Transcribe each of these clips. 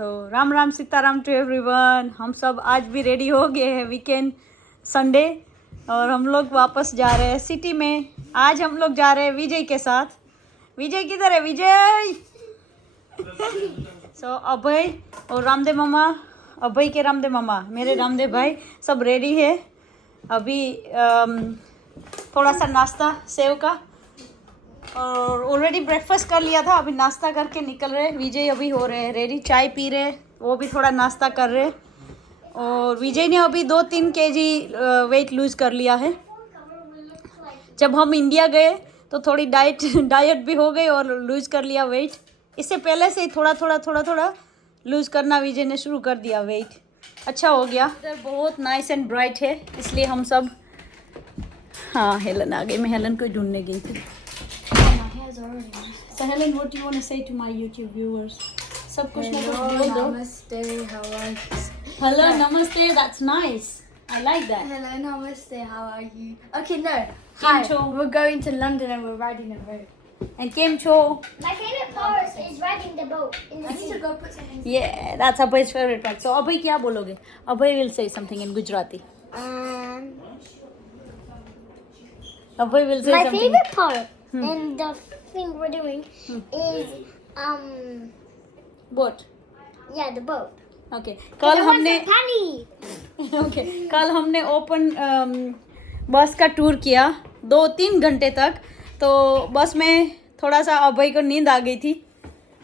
Ram Ram Sitaram to everyone. हम सब आज भी रेडी हो गए हैं, वीकेंड संडे, और हम लोग वापस जा रहे हैं सिटी में। आज हम लोग जा रहे हैं विजय के साथ। विजय किधर है? विजय अभय और रामदेव मामा, अभय के रामदेव मामा, मेरे रामदेव भाई सब रेडी है। अभी थोड़ा सा नाश्ता सेव का, और ऑलरेडी ब्रेकफास्ट कर लिया था। अभी नाश्ता करके निकल रहे। विजय अभी हो रहे हैं रेडी, चाय पी रहे, वो भी थोड़ा नाश्ता कर रहे। और विजय ने अभी 2-3 केजी वेट लूज़ कर लिया है। जब हम इंडिया गए तो थोड़ी डाइट भी हो गई और लूज़ कर लिया वेट। इससे पहले से ही थोड़ा लूज़ करना विजय ने शुरू कर दिया वेट। अच्छा हो गया। इधर बहुत नाइस एंड ब्राइट है, इसलिए हम सब, हाँ हेलन आ गई। मैं हेलन को ढूंढने गई थी। So Helen, what do you want to say to my YouTube viewers? सब कुछ ना कुछ बोल दो। Namaste, how are you? Hello, namaste. That's nice. I like that. Hello, namaste, how are you? Okay, no. Kim Hi, Cho. we're going to London and we're riding a boat. And Kim Cho. My favorite part is riding the boat in the I need sea. to go put something. Yeah, that's Abhay's favorite part. So Abhay क्या बोलोगे? Abhay will say something in Gujarati. Abhay will say My something. favorite part and the thing we're doing is Boat. yeah, the boat. Okay. I कल want हमने some penny. Okay कल हमने open बस का tour किया 2-3 घंटे तक। तो बस में थोड़ा सा अभय को नींद आ गई थी।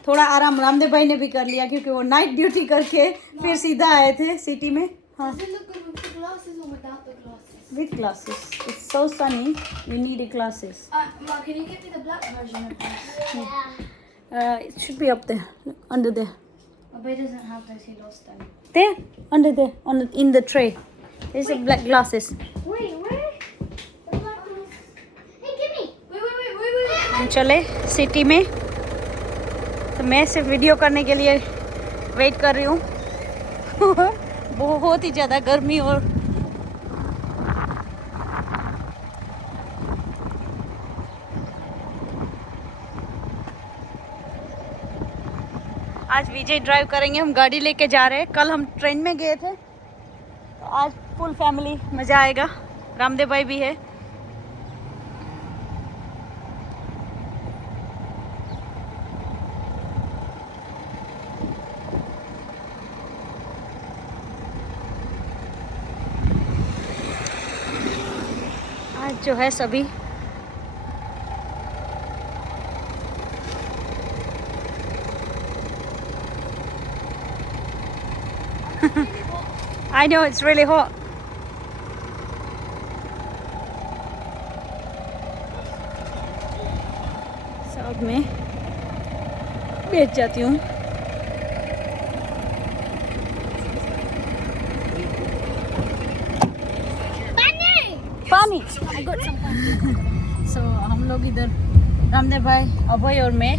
थोड़ा आराम रामदेव भाई ने भी कर लिया, क्योंकि वो नाइट ड्यूटी करके फिर सीधा आए थे सिटी में। हाँ, Does it look good with the glasses or without the glasses? With glasses. It's so sunny, we need glasses. Ma, can you give me the black version of this? Yeah. It should be up there, under there. Abhay doesn't have those, he lost them. There, under there, in the tray. There's a black glasses. Wait, where? The black ones. Hey, give me. Wait. हम चले city में, तो मैं सिर्फ video करने के लिए wait कर रही हूँ। बहुत ही ज़्यादा गर्मी, और आज विजय ड्राइव करेंगे। हम गाड़ी लेके जा रहे हैं। कल हम ट्रेन में गए थे, तो आज फुल फैमिली, मज़ा आएगा। रामदेव भाई भी है। आज जो है सभी I know it's really hot. सब में बैठ जाती हूँ। पानी I got some पानी। So हम लोग इधर रामदेव भाई, अभय और मैं,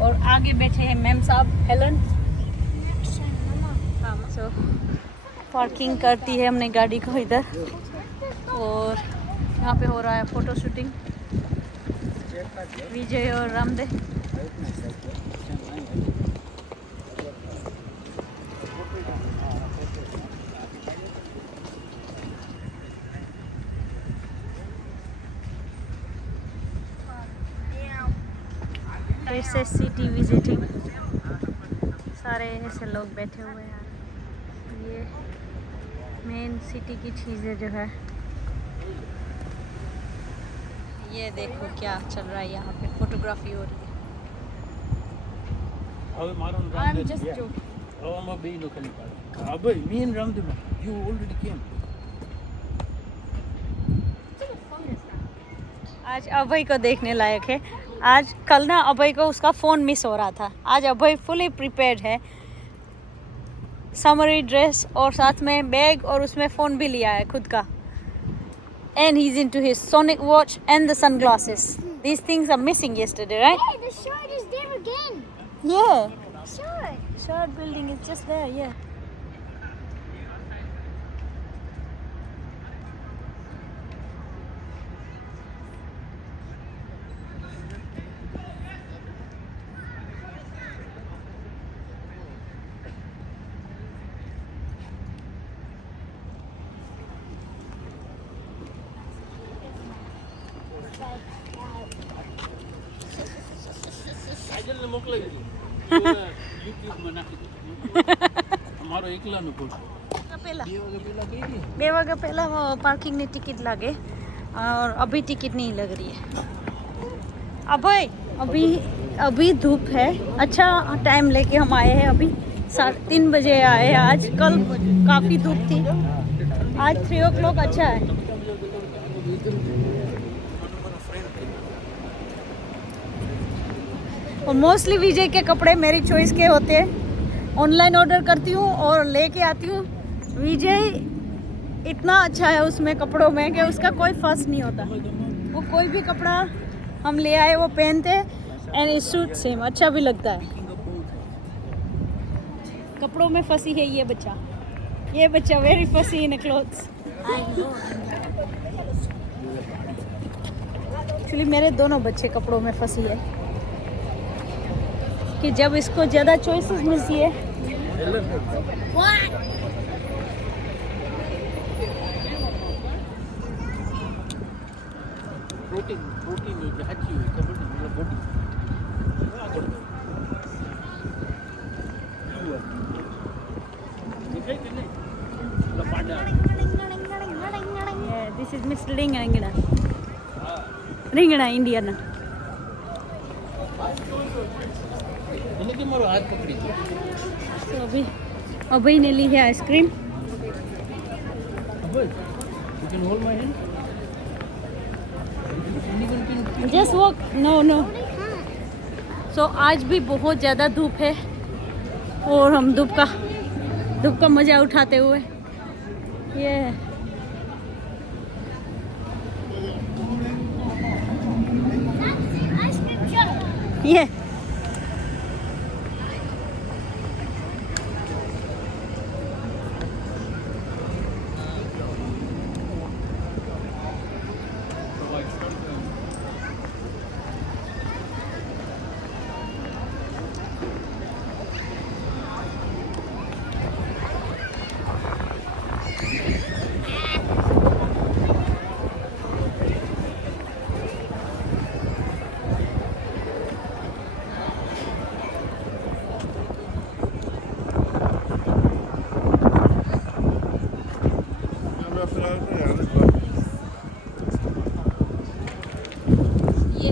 और आगे बैठे हैं मैम साहब हेलन। So पार्किंग करती है हमने गाड़ी को इधर, और यहाँ पे हो रहा है फोटो शूटिंग विजय और रामदेव। ऐसे सिटी विजिटिंग, सारे ऐसे लोग बैठे हुए हैं। ये मेन सिटी की चीज़ें जो है, ये देखो क्या चल रहा है यहाँ पे, फोटोग्राफी हो रही है। I'm just joking. Oh, I'm a being looking at Abhay, me and Ramde, you already came. आज अभय को देखने लायक है। आज कल ना अभय को उसका फ़ोन मिस हो रहा था। आज अभय फुली प्रिपेयर्ड है, समरी ड्रेस और साथ में बैग, और उसमें फ़ोन भी लिया है खुद का। And he's into his sonic watch and the sunglasses. These things are missing yesterday, right? Hey, the shirt is there again. Yeah. Shirt. Shard building is just there, yeah. કાજલને મોકલાવી દો. યુટ્યુબમાં નાખી દો. અમારો એકલાનો ફોટો. પહેલા 2 વાગે પહેલા કઈ ગઈ? 2 वागे पहला वो पार्किंग की टिकट लगे और अभी टिकट नहीं लग रही है। अभी अभी धूप है। अच्छा टाइम लेके हम आए हैं। अभी 3:30 बजे आए हैं। आज कल काफ़ी धूप थी। आज 3 o'clock अच्छा है। और मोस्टली विजय के कपड़े मेरी चॉइस के होते हैं। ऑनलाइन ऑर्डर करती हूँ और लेके आती हूँ। विजय इतना अच्छा है उसमें कपड़ों में कि उसका कोई फंस नहीं होता। वो कोई भी कपड़ा हम ले आए वो पहनते एंड इट सूट सेम, अच्छा भी लगता है। कपड़ों में फंसी है ये बच्चा वेरी फंसी इन क्लोथ्स। एक्चुअली मेरे दोनों बच्चे कपड़ों में फंसी है कि जब इसको ज़्यादा चॉइसेस मिलती है। પ્રોટીન જે સાચી હોય ખબર નહીં મતલબ બોડી દેખાય કે નહીં પેલા પાડા दिस इज मिस रिंगड़ा इंडियन। એને કે મારો હાથ પકડી ગયો. तो अभी ने ली है आइसक्रीम। ખબર you can hold my hand. Just walk no. So आज भी बहुत ज़्यादा धूप है और हम धूप का मज़ा उठाते हुए ये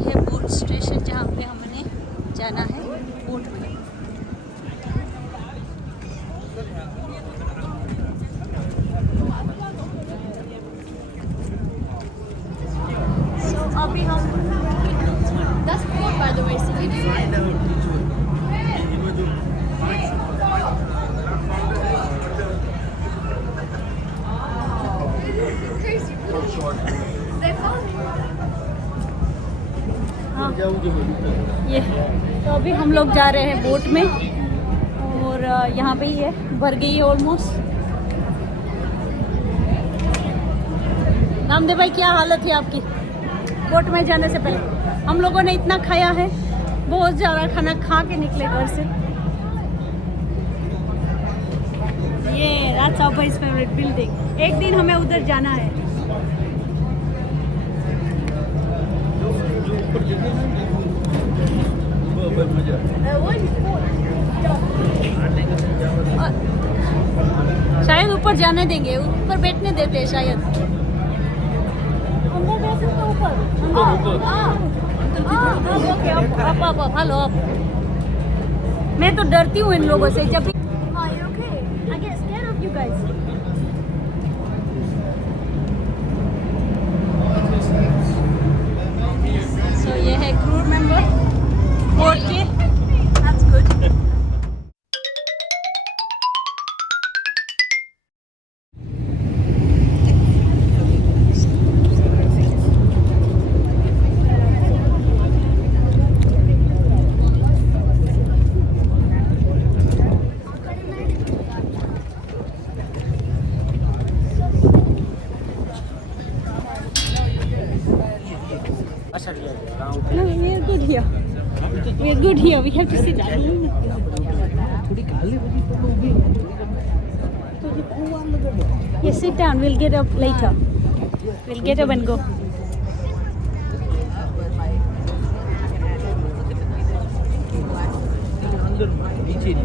है बोट स्टेशन जहाँ पे हमने जाना है बोट में। अभी हम That's food, by the way, so we do it. Crazy. They found me. ये तो अभी हम लोग जा रहे हैं बोट में और यहाँ पे ही है, भर गई है ऑलमोस्ट। रामदेव भाई क्या हालत है आपकी बोट में जाने से पहले? हम लोगों ने इतना खाया है, बहुत ज़्यादा खाना खा के निकले घर से। ये that's our boy's favorite building। एक दिन हमें उधर जाना है। शायद ऊपर जाने देंगे, ऊपर बैठने देते हैं शायद। अंदर जा सकते हो ऊपर? ओके आप हेलो आप। मैं तो डरती हूँ इन लोगों से जब भी। Are you okay? I get scared of you guys। So ये है क्रू मेंबर बोट के। That's good। No, we are good here. We are good here. We have to sit down. થોડી ખાલી બધી પકડો ઊભી તો જે કુવા લગાડો. Yes, sit down. We'll get up later. We'll get up and go. kecil.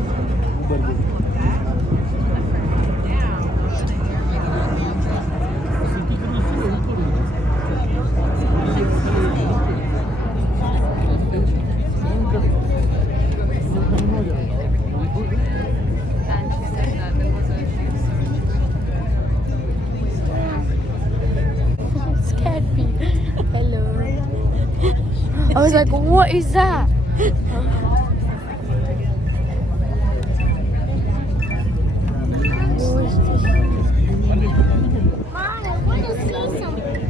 Scared me. Hello. I was like, what is that? Mom, I want to see something.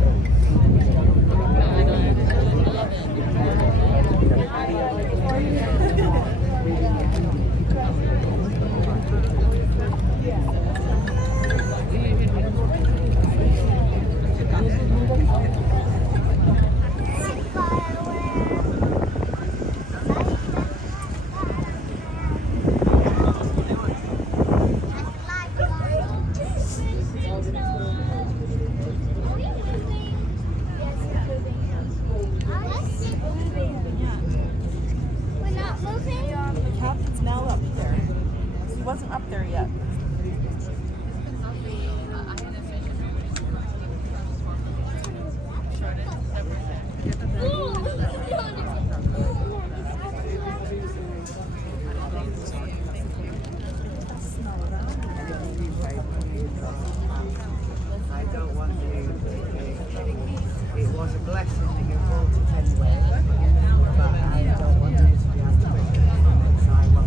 We're not moving. The captain's now up there. He wasn't up there yet. I don't want you to think it was a blessing that you brought it anyway, but I don't want you to be unquestioned, so I want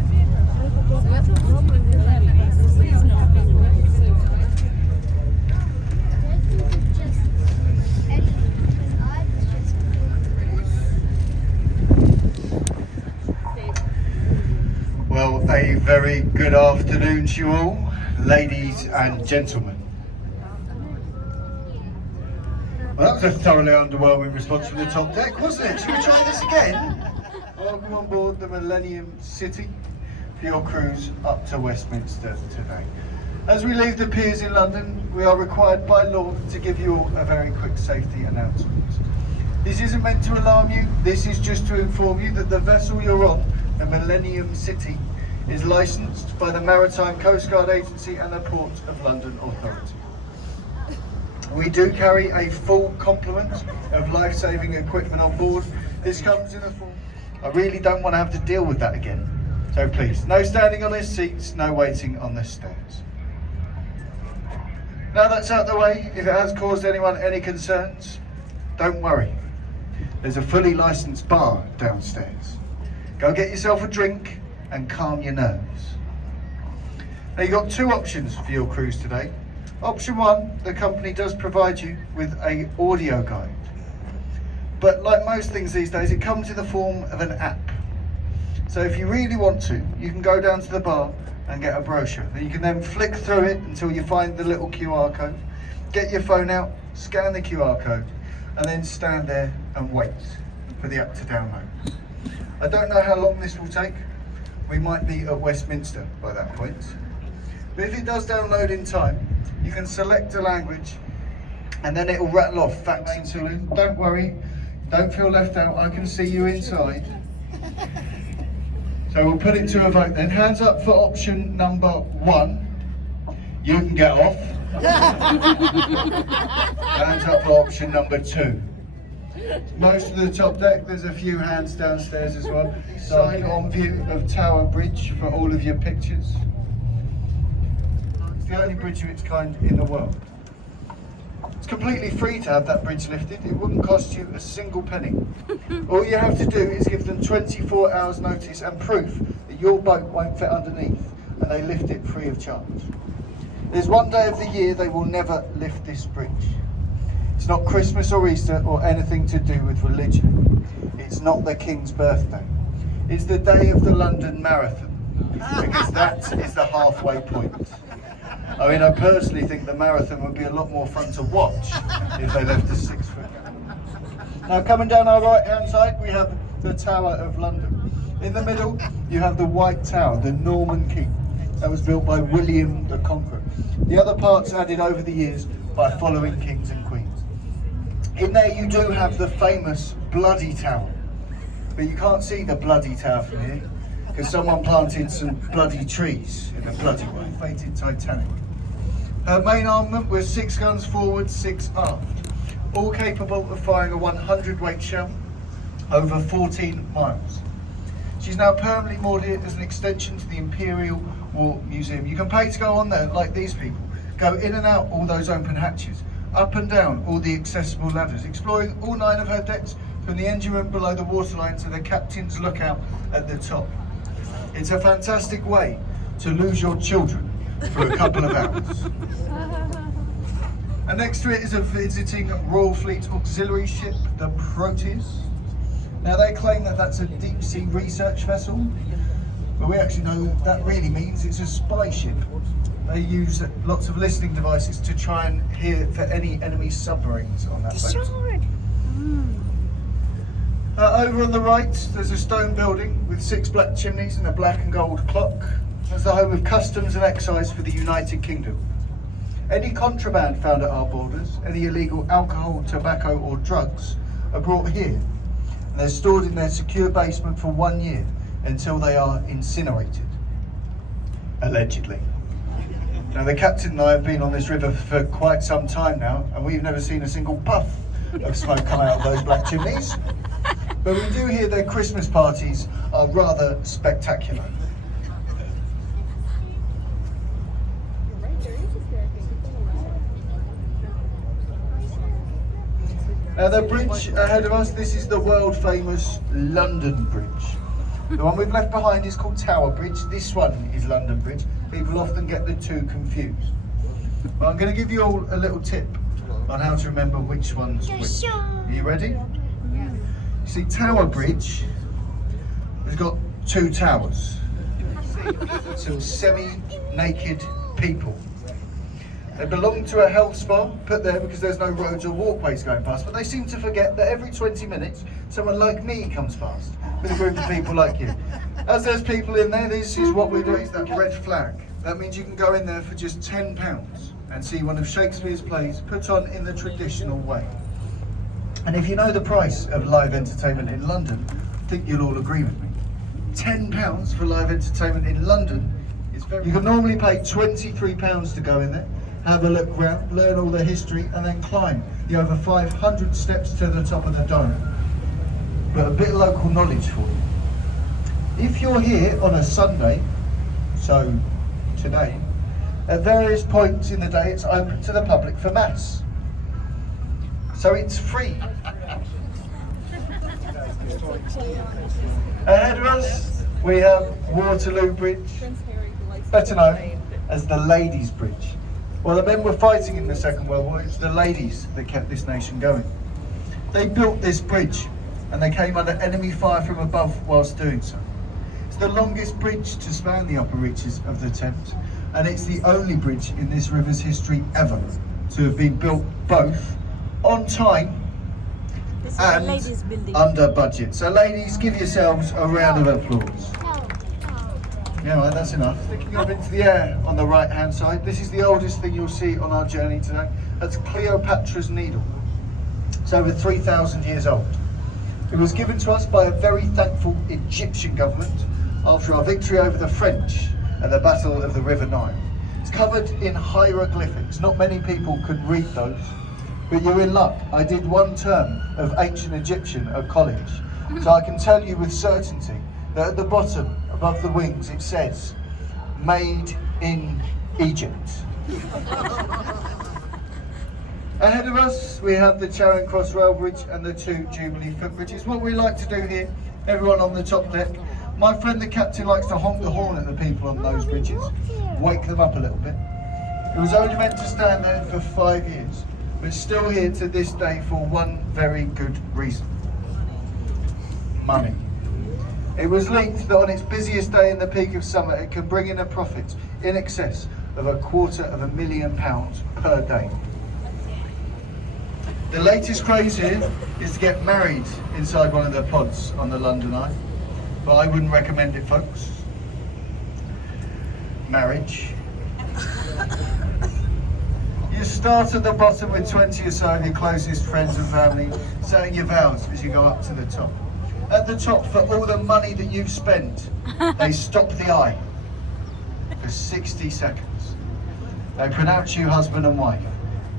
Well, a very good afternoon to you all, ladies and gentlemen. Well, that was a thoroughly underwhelming response from the top deck, wasn't it? Should we try this again? Welcome on board the Millennium City for your cruise up to Westminster today. As we leave the piers in London, we are required by law to give you all a very quick safety announcement. This isn't meant to alarm you, this is just to inform you that the vessel you're on, the Millennium City, is licensed by the Maritime Coast Guard Agency and the Port of London Authority. We do carry a full complement of life-saving equipment on board. This comes in a form. I really don't want to have to deal with that again. So please, no standing on these seats, no waiting on the stairs. Now that's out the way, if it has caused anyone any concerns, don't worry. There's a fully licensed bar downstairs. Go get yourself a drink and calm your nerves. Now you've got two options for your cruise today. Option one, the company does provide you with an audio guide. But like most things these days, it comes in the form of an app. So if you really want to, you can go down to the bar and get a brochure. And you can then flick through it until you find the little QR code. Get your phone out, scan the QR code, and then stand there and wait for the app to download. I don't know how long this will take. We might be at Westminster by that point. But if it does download in time, you can select a language and then it will rattle off facts and saloon. Don't worry, don't feel left out, I can see you inside. So we'll put it to a vote then. Hands up for option number 1. You can get off. Hands up for option number 2. Most of the top deck, there's a few hands downstairs as well. Side on view of Tower Bridge for all of your pictures. It's the only bridge of its kind in the world. It's completely free to have that bridge lifted. It wouldn't cost you a single penny. All you have to do is give them 24 hours notice and proof that your boat won't fit underneath, and they lift it free of charge. There's one day of the year they will never lift this bridge. It's not Christmas or Easter or anything to do with religion. It's not the King's birthday. It's the day of the London Marathon, because that is the halfway point. I mean, I personally think the marathon would be a lot more fun to watch if they left us 6 foot. Now coming down our right hand side, we have the Tower of London. In the middle, you have the White Tower, the Norman Keep. That was built by William the Conqueror. The other parts added over the years by following kings and queens. In there you do have the famous Bloody Tower. But you can't see the Bloody Tower from here, because someone planted some bloody trees in a bloody way. Fated Titanic. Her main armament was 6 guns forward, 6 aft, all capable of firing a 100-weight shell over 14 miles. She's now permanently moored here as an extension to the Imperial War Museum. You can pay to go on there like these people. Go in and out all those open hatches, up and down all the accessible ladders, exploring all 9 of her decks from the engine room below the waterline to the captain's lookout at the top. It's a fantastic way to lose your children for a couple of hours. And next to it is a visiting Royal Fleet auxiliary ship, the Proteus. Now they claim that that's a deep sea research vessel, but we actually know that really means it's a spy ship. They use lots of listening devices to try and hear for any enemy submarines on that boat. Over on the right, there's a stone building with 6 black chimneys and a black and gold clock. That's the home of customs and excise for the United Kingdom. Any contraband found at our borders, any illegal alcohol, tobacco or drugs are brought here. And they're stored in their secure basement for 1 year until they are incinerated. Allegedly. Now the captain and I have been on this river for quite some time now, and we've never seen a single puff of smoke come out of those black chimneys. But we do hear their Christmas parties are rather spectacular. Now the bridge ahead of us, this is the world famous London Bridge. The one we've left behind is called Tower Bridge. This one is London Bridge. People often get the two confused. But I'm going to give you all a little tip on how to remember which one's which. Are you ready? You see, Tower Bridge has got 2 towers. Some semi-naked people. They belong to a health spa, put there because there's no roads or walkways going past, but they seem to forget that every 20 minutes, someone like me comes past with a group of people like you. As there's people in there, this is what we do, is that red flag. That means you can go in there for just £10 and see one of Shakespeare's plays put on in the traditional way. And if you know the price of live entertainment in London, I think you'll all agree with me. £10 for live entertainment in London is very... You can normally pay £23 to go in there, have a look round, learn all the history, and then climb the over 500 steps to the top of the dome. But a bit of local knowledge for you. If you're here on a Sunday, so today, at various points in the day it's open to the public for mass. So it's free. Ahead of us we have Waterloo Bridge, better known as the Ladies' Bridge. While the men were fighting in the Second World War, it was the ladies that kept this nation going. They built this bridge and they came under enemy fire from above whilst doing so. It's the longest bridge to span the upper reaches of the Thames, and it's the only bridge in this river's history ever to have been built both on time and under budget. So ladies, give yourselves a round of applause. Yeah, right, that's enough. Sticking up into the air on the right hand side, this is the oldest thing you'll see on our journey today. That's Cleopatra's Needle. It's over 3,000 years old. It was given to us by a very thankful Egyptian government after our victory over the French at the Battle of the River Nile. It's covered in hieroglyphics. Not many people could read those, but you're in luck. I did 1 term of ancient Egyptian at college, so I can tell you with certainty that at the bottom, above the wings, it says, "Made in Egypt." Ahead of us, we have the Charing Cross Rail Bridge and the 2 Jubilee footbridges. What we like to do here, everyone on the top deck, my friend the captain likes to honk the horn at the people on those bridges, wake them up a little bit. It was only meant to stand there for 5 years, but still here to this day for one very good reason: money. It was linked that on its busiest day in the peak of summer, it can bring in a profit in excess of £250,000 per day. The latest craze here is to get married inside one of the pods on the London Eye, but I wouldn't recommend it, folks. Marriage. You start at the bottom with 20 or so of your closest friends and family, saying your vows as you go up to the top. At the top, for all the money that you've spent They stop the eye for 60 seconds. They pronounce you husband and wife.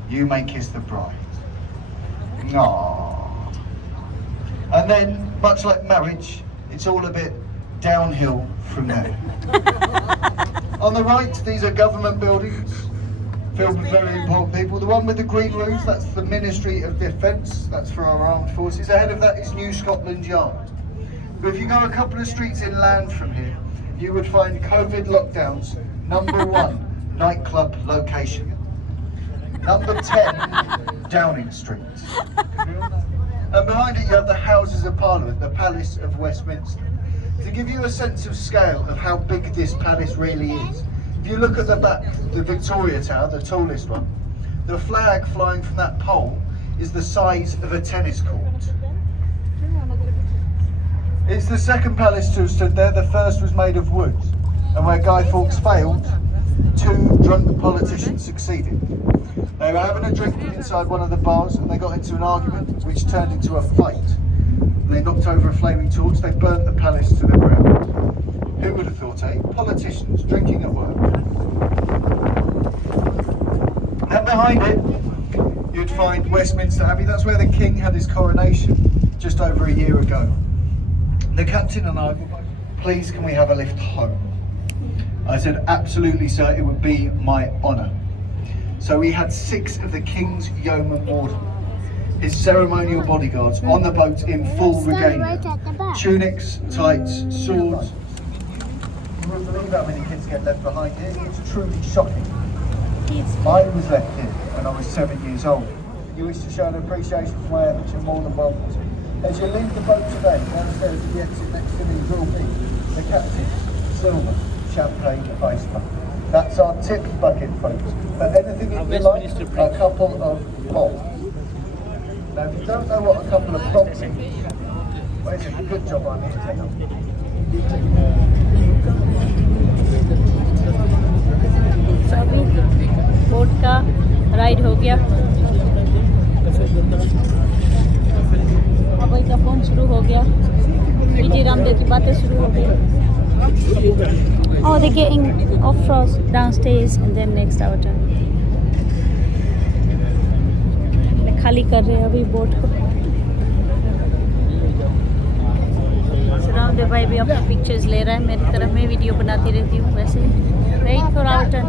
You may kiss the bride. Aww. And then, much like marriage, it's all a bit downhill from there. On the right, these are government buildings filled with very important people. The one with the green roofs, that's the Ministry of Defence, that's for our armed forces. Ahead of that is New Scotland Yard. But if you go a couple of streets inland from here, you would find COVID lockdowns, #1 nightclub location. #10 Downing Street. And behind it you have the Houses of Parliament, the Palace of Westminster. To give you a sense of scale of how big this palace really is, if you look at the back, the Victoria Tower, the tallest one, the flag flying from that pole is the size of a tennis court. It's the second palace to have stood there. The first was made of wood, and where Guy Fawkes failed, 2 drunk politicians succeeded. They were having a drink inside one of the bars and they got into an argument which turned into a fight. They knocked over a flaming torch, they burnt the palace to the ground. Who would have thought, eh? Politicians drinking at work. And behind it, you'd find Westminster Abbey. That's where the King had his coronation just over a year ago. The captain and I, please can we have a lift home? I said, absolutely sir, it would be my honour. So we had 6 of the King's yeoman warden, his ceremonial bodyguards, on the boat in full regalia. Tunics, tights, swords. You wouldn't believe how many kids get left behind here. It's truly shocking. I was left here when I was 7 years old. If you wish to show an appreciation for my efforts, you're more than welcome to. As you leave the boat today, downstairs at the exit next to me will be the captain's silver champagne ice bucket. That's our tip bucket, folks. But anything you like, a couple of pop. Now, if you don't know what a couple of pop means, well, it's a good job I'm here to help. So अभी boat का ride हो गया, अभय का phone शुरू हो गया, विजय रामदेव की बातें शुरू हो गई. Oh, they're getting off downstairs and then next our turn. खाली कर रहे हैं अभी बोट को. रामदेव भाई भी अपने पिक्चर्स ले रहा है, मेरी तरफ मैं वीडियो बनाती रहती हूँ वैसे. Wait for our turn.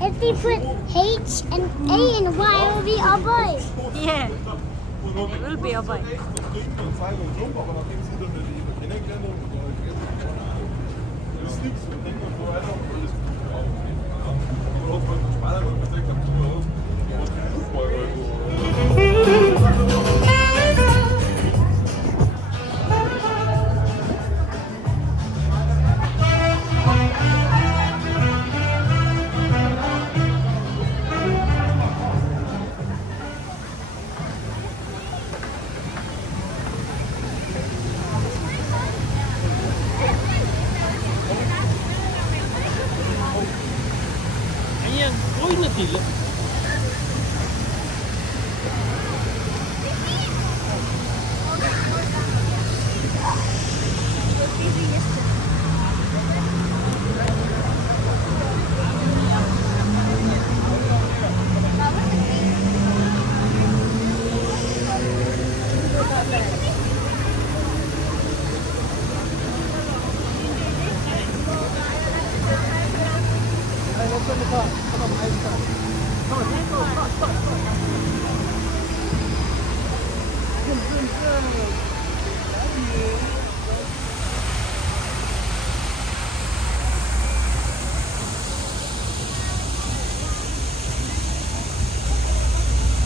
It's we put H and A and Y, it will be all boys. Yeah, it will be a boy. અહીંયા કોઈ નથી લે.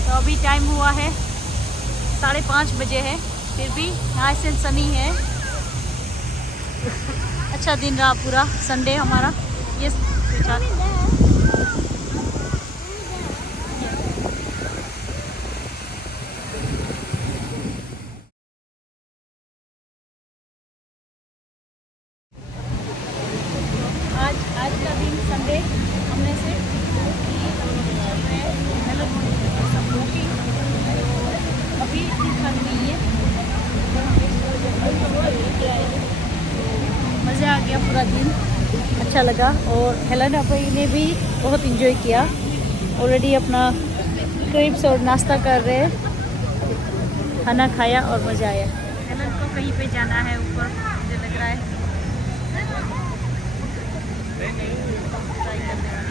तो अभी टाइम हुआ है 5:30 बजे है, फिर भी नाइस एंड सनी है। अच्छा दिन रहा पूरा संडे हमारा। ये आज का दिन संडे हमने से अभी खान नहीं है। मज़ा आ गया, पूरा दिन अच्छा लगा और हेलन भाई ने भी बहुत इंजॉय किया। ऑलरेडी अपना क्रिप्स और नाश्ता कर रहे हैं, खाना खाया और मज़ा आया। हेलन को कहीं पे जाना है ऊपर, मुझे लग रहा है ट्राई करने वाले।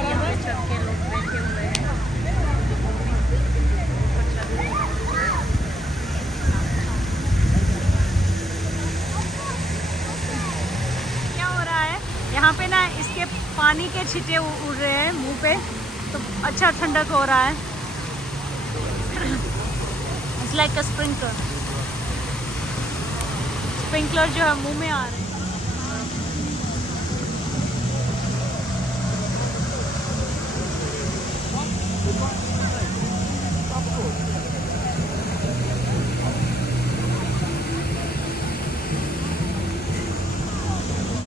यहाँ पे चढ़ के लोग बैठे हुए हैं। क्या हो रहा है यहाँ पे ना, इसके पानी के छींटे उड़ रहे हैं मुंह पे, तो अच्छा ठंडक हो रहा है। इट्स लाइक अ स्प्रिंकलर जो है मुंह में आ रहे हैं।